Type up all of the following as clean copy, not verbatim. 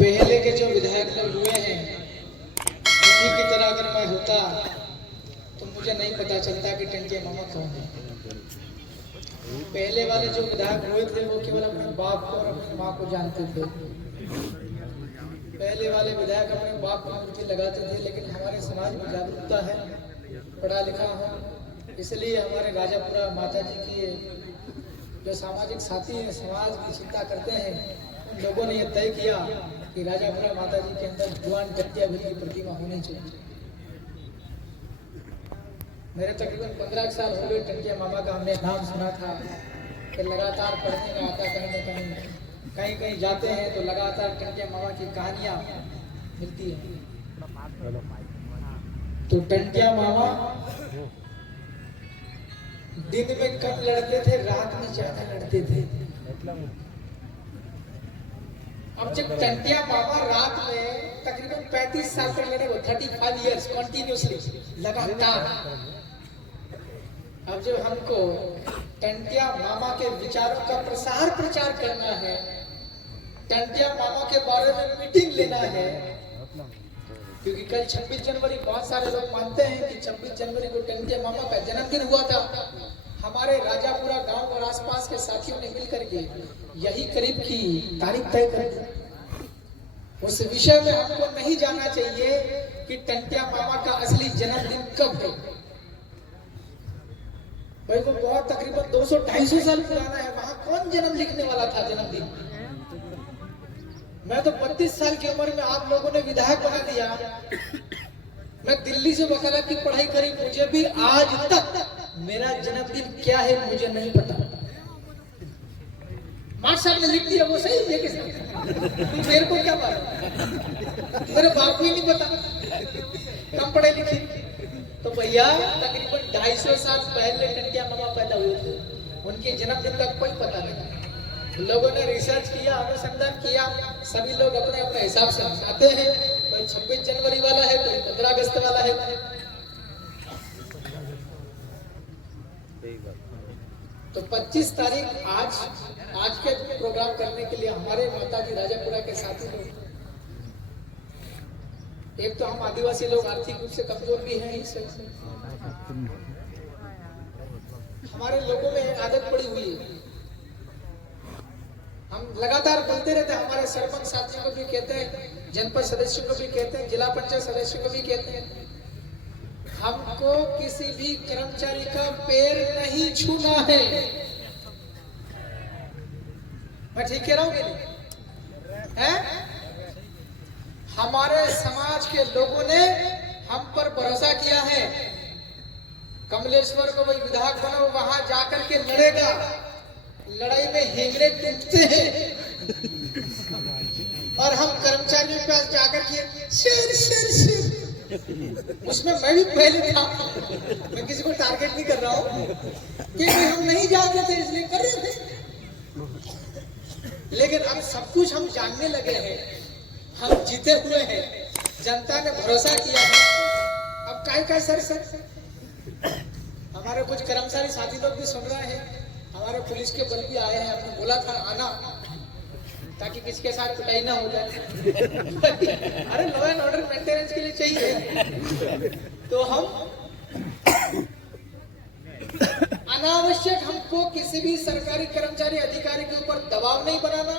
पहले के जो विधायक लोग हुए हैं उन्हीं की तरह अगर मैं होता तो मुझे नहीं पता चलता कि टंटिया मामा कौन है। पहले वाले जो विधायक हुए थे वो केवल अपने बाप को और अपनी माँ को जानते थे। पहले वाले विधायक अपने बाप को मूर्ति लगाते थे, लेकिन हमारे समाज में जागरूकता है, पढ़ा लिखा हो, इसलिए हमारे राजापुरा माता जी की जो सामाजिक साथी हैं, समाज की चिंता करते हैं, उन लोगों ने यह तय किया कि राजापुरा माता जी के अंदर भगवान टंटिया भील की प्रतिमा होनी चाहिए। मेरे तकरीबन 15 साल हो गए टंटिया मामा का हमने नाम सुना था कि लगातार पढ़ने का आता, कहीं कहीं जाते हैं तो लगातार टंटिया मामा की कहानियां मिलती है। तो टंटिया मामा दिन में कम लड़ते थे, रात में ज्यादा लड़ते थे। अब जब टंटिया मामा रात में तकरीबन 35 साल तक लड़े, 35 इयर्स कंटिन्यूअसली लगातार। अब जब हमको टंटिया मामा के विचारों का प्रसार प्रचार करना है, टंटिया मामा के बारे में मीटिंग लेना है, क्योंकि कल 26 जनवरी बहुत सारे लोग मानते हैं कि 26 जनवरी को टंटिया मामा का जन्मदिन हुआ था। हमारे राजापुरा गांव और आसपास के साथियों ने मिलकर के यही करीब की तारीख तय कर दी। उस विषय में हमको नहीं जाना चाहिए कि टंटिया मामा का असली जन्मदिन कब है। भाई वो बहुत तकरीबन 200-250 साल पुराना है, वहां कौन जन्म लिखने वाला था जन्मदिन। मैं तो 32 साल की उम्र में आप लोगों ने विधायक बना दिया। मैं दिल्ली से वकालत की पढ़ाई करी, मुझे भी आज तक मेरा जन्मदिन क्या है मुझे नहीं पता। मार साहब ने लिख दिया वो सही है कि मेरे को क्या पता, मेरे बाप को ही नहीं पता, कम पढ़े लिखे। तो भैया तकरीबन 250 साल पहले टंटिया मामा पैदा हुए थे, उनके जन्मदिन का कोई पता नहीं। लोगों ने रिसर्च किया, अनुसंधान किया, सभी लोग अपने अपने हिसाब से आते हैं। कोई 26 जनवरी वाला है, कोई 15 अगस्त वाला है। तो 25 तारीख आज के प्रोग्राम करने के लिए हमारे माताजी राजापुरा के साथी लोग, एक तो हम आदिवासी लोग आर्थिक रूप से कमजोर भी हैं, इससे हमारे लोगों में आदत पड़ी हुई है, हम लगातार बोलते रहते हैं। हमारे सरपंच साथियों को भी कहते हैं, जनपद सदस्यों को भी कहते हैं, जिला पंचायत सदस्यों को भी कहते हैं, हमको किसी भी कर्मचारी का पैर नहीं छूना है। मैं ठीक कह रहा हूं कि नहीं है? हमारे समाज के लोगों ने हम पर भरोसा किया है। कमलेश्वर को भाई विधायक बनो, वहां जाकर के लड़ेगा, लड़ाई में हेंगड़े टूटते हैं, और हम कर्मचारियों के पास जाकर के शेर शेर शेर, उसमें मैं भी पहले था। मैं किसी को टारगेट नहीं कर रहा हूँ, क्योंकि हम नहीं जानते थे इसलिए कर रहे थे। लेकिन अब सब कुछ हम जानने लगे हैं, हम जीते हुए हैं, जनता ने भरोसा किया है। अब काय सर हमारे कुछ कर्मचारी साथी लोग भी सुन रहे हैं, हमारे पुलिस के बल भी आए हैं, हमने बोला था आना ताकि किसी के साथ पिटाई ना हो जाए। अरे लॉ एंड ऑर्डर मेंटेनेंस के लिए चाहिए। तो हम अनावश्यक, हमको किसी भी सरकारी कर्मचारी अधिकारी के ऊपर दबाव नहीं बनाना,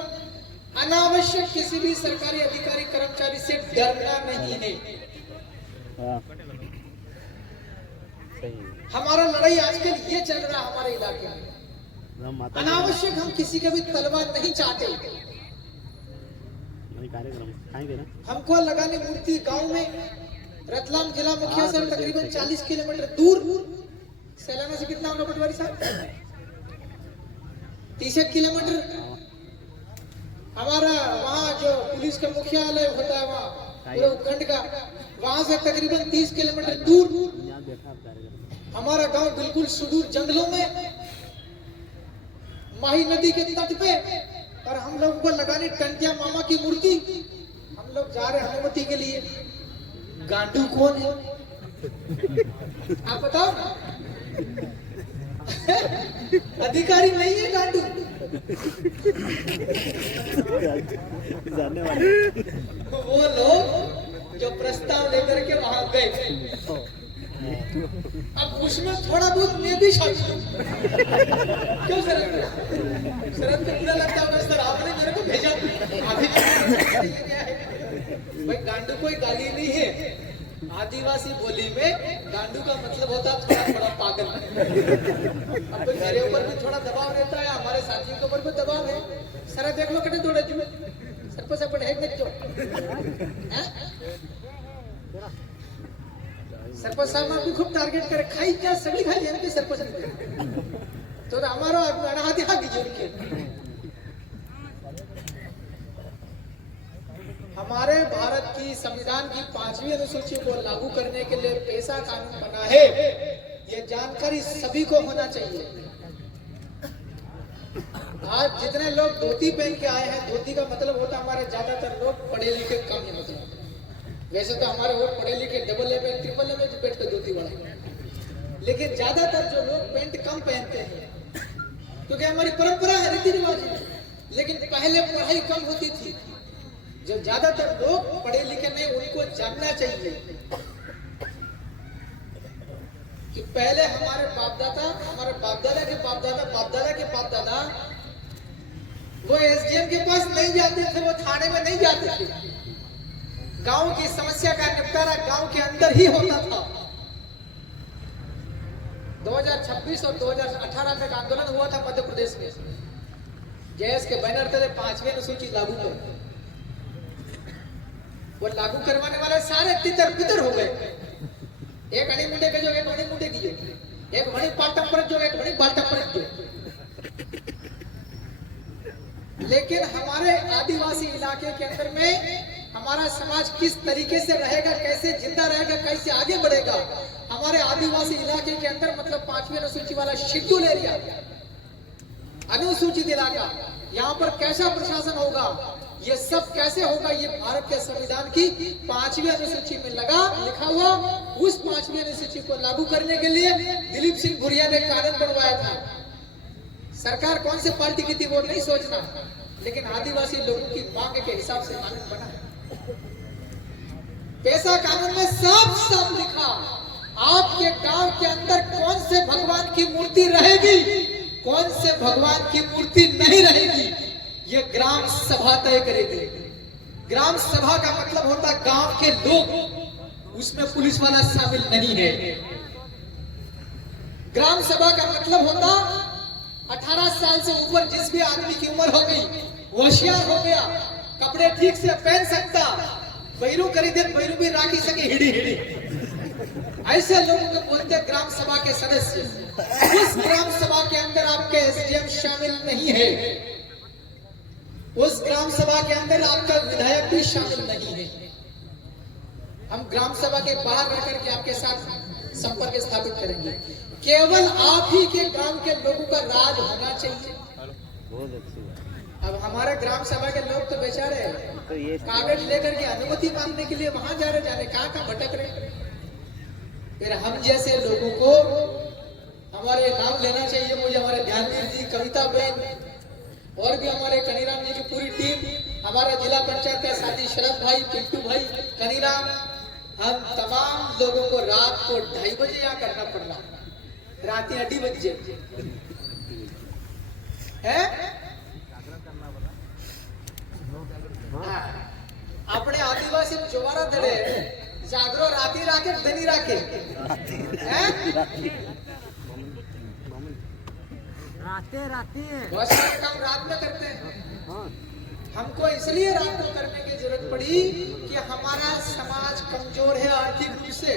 अनावश्यक किसी भी सरकारी अधिकारी कर्मचारी से डरना नहीं है। हमारा लड़ाई आजकल ये चल रहा है हमारे इलाके में, अनावश्यक हम किसी का भी तलवार नहीं चाहते। हमको लगाने मूर्ति गांव में, रतलाम जिला मुखिया से तकरीबन 40 किलोमीटर दूर, सैलाना से कितना होगा पटवारी साहब? 30 किलोमीटर। हमारा वहाँ जो पुलिस का मुख्यालय होता है वहाँ पूरे उपखंड का, वहां से तकरीबन 30 किलोमीटर दूर हमारा गांव बिल्कुल सुदूर जंगलों में, माही नदी के तट पे, और हम लोगों को लगाने टंटिया मामा की मूर्ति। हम लोग जा रहे हैं अनुमति के लिए। गांडू कौन है आप बताओ? अधिकारी नहीं है गांडू, जानने वाले वो लोग जो प्रस्ताव लेकर के वहां गए, अब उसमें थोड़ा बहुत मैं भी शामिल हूँ। क्यों शरद को बुरा लगता होगा सर आपने मेरे को भेजा, अभी भाई गांडू कोई गाली नहीं है, आदिवासी बोली में गांडू का मतलब होता है थोड़ा बड़ा पागल। अब तो मेरे ऊपर भी थोड़ा दबाव रहता है, हमारे साथियों के ऊपर भी दबाव है। सर देख लो कटे दौड़े जुए सर को सब है जो सरपंच साहब भी खूब टार्गेट करे, खाई क्या सगळी खाई यांनी सरपंच तो हमारा हाथी हाथ दीजिए। हमारे भारत की संविधान की 5वीं अनुसूची को लागू करने के लिए पेशा कानून बना है, ये जानकारी सभी को होना चाहिए। आज जितने लोग धोती पहन के आए हैं, धोती का मतलब होता है हमारे ज्यादातर लोग पढ़े लिखे कम है, मतलब वैसे तो हमारे वो पढ़े लिखे double M triple M pant पे धोती वाला, लेकिन ज्यादातर जो लोग पेंट कम पहनते हैं क्योंकि हमारी परंपरा है, रीति रिवाज है। लेकिन पहले पढ़ाई कम होती थी, जो ज्यादातर लोग पढ़े लिखे नहीं, उनको जानना चाहिए कि पहले हमारे बाप दादा, हमारे बाप दादा के बाप दादा, बाप दादा के बाप दादा वो एसडीएम के पास नहीं जाते थे, वो थाने में नहीं जाते थे। गांव की समस्या का निपटारा गांव के अंदर ही होता था। 2026 और 2018 में एक आंदोलन हुआ था मध्य प्रदेश में, जैस के बैनर थे 5वीं अनुसूची लागू करो। वो लागू करवाने वाले सारे तितर बितर हो गए, एक अणी मुंडे के जो, एक अणी मुंडे की जो, एक वणी पाटम पर जो, एक वणी बाटा पर जो। लेकिन हमारे आदिवासी इलाके के अंदर में हमारा समाज किस तरीके से रहेगा, कैसे जिंदा रहेगा, कैसे आगे बढ़ेगा, हमारे आदिवासी इलाके के अंदर मतलब 5वीं अनुसूची वाला शेड्यूल एरिया, अनुसूचित इलाका, यहाँ पर कैसा प्रशासन होगा, ये सब कैसे होगा, ये भारत के संविधान की 5वीं अनुसूची में लिखा हुआ। उस 5वीं अनुसूची को लागू करने के लिए दिलीप सिंह भुरिया ने कानून बनवाया था। सरकार कौन से पार्टी की थी वो नहीं सोचना, लेकिन आदिवासी लोगों की मांग के हिसाब से कानून बना। पेशा कानून में साफ लिखा, आपके गांव के अंदर कौन से भगवान की मूर्ति रहेगी, कौन से भगवान की मूर्ति नहीं रहेगी, ये ग्राम सभा तय करेगी। ग्राम सभा का मतलब होता गांव के लोग, उसमें पुलिस वाला शामिल नहीं है। ग्राम सभा का मतलब होता 18 साल से ऊपर जिस भी आदमी की उम्र हो गई, होशियार हो गया, कपड़े ठीक से पहन सकता, बैरू खरीदे बैरू भी राखी सके हिड़ी हिड़ी, ऐसे लोगों को बोलते ग्राम सभा के सदस्य। उस ग्राम सभा के अंदर आपके एसडीएम शामिल नहीं है, उस ग्राम सभा के अंदर आपका विधायक भी शामिल नहीं है। हम ग्राम सभा के बाहर रहकर के आपके साथ संपर्क स्थापित करेंगे। केवल आप ही के गांव के लोगों का राज होना चाहिए। अब हमारे ग्राम सभा के लोग तो बेचारे कागज लेकर के अनुमति मांगने के लिए वहां जा रहे, जाने कहां भटक रहे। फिर हम जैसे लोगों को हमारे नाम लेना चाहिए। मुझे हमारे ध्यानवीर जी, कविता बहन और भी हमारे कनीराम जी की पूरी टीम, हमारा जिला पंचायत का साथी शरद भाई, पिंटू भाई, कनीराम, हम तमाम लोगों को रात को 2:30 बजे यहाँ करना पड़ रहा, रात 2 बजे है। अपने आदिवासी जोवारा दड़े जागरो राती राखे धनी राखे राते बहुत सारे काम रात में करते हैं। हमको इसलिए रात में करने की जरूरत पड़ी कि हमारा समाज कमजोर है आर्थिक रूप से।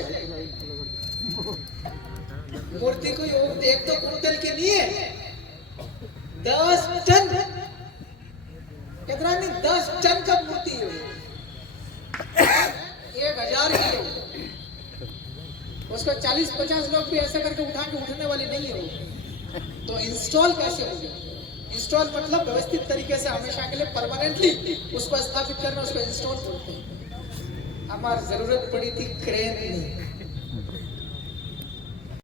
मूर्ति को एक तो कुंटल की नहीं है, 10 टन, कितना नहीं 10 टन का मूर्ति है, 1000 किलो। उसको 40-50 लोग भी ऐसा करके उठा के उठने वाली नहीं है। तो इंस्टॉल कैसे होगी? इंस्टॉल मतलब व्यवस्थित तरीके से हमेशा के लिए परमानेंटली उसको स्थापित करना, उसको इंस्टॉल करते हैं। हमारी जरूरत पड़ी थी क्रेन की।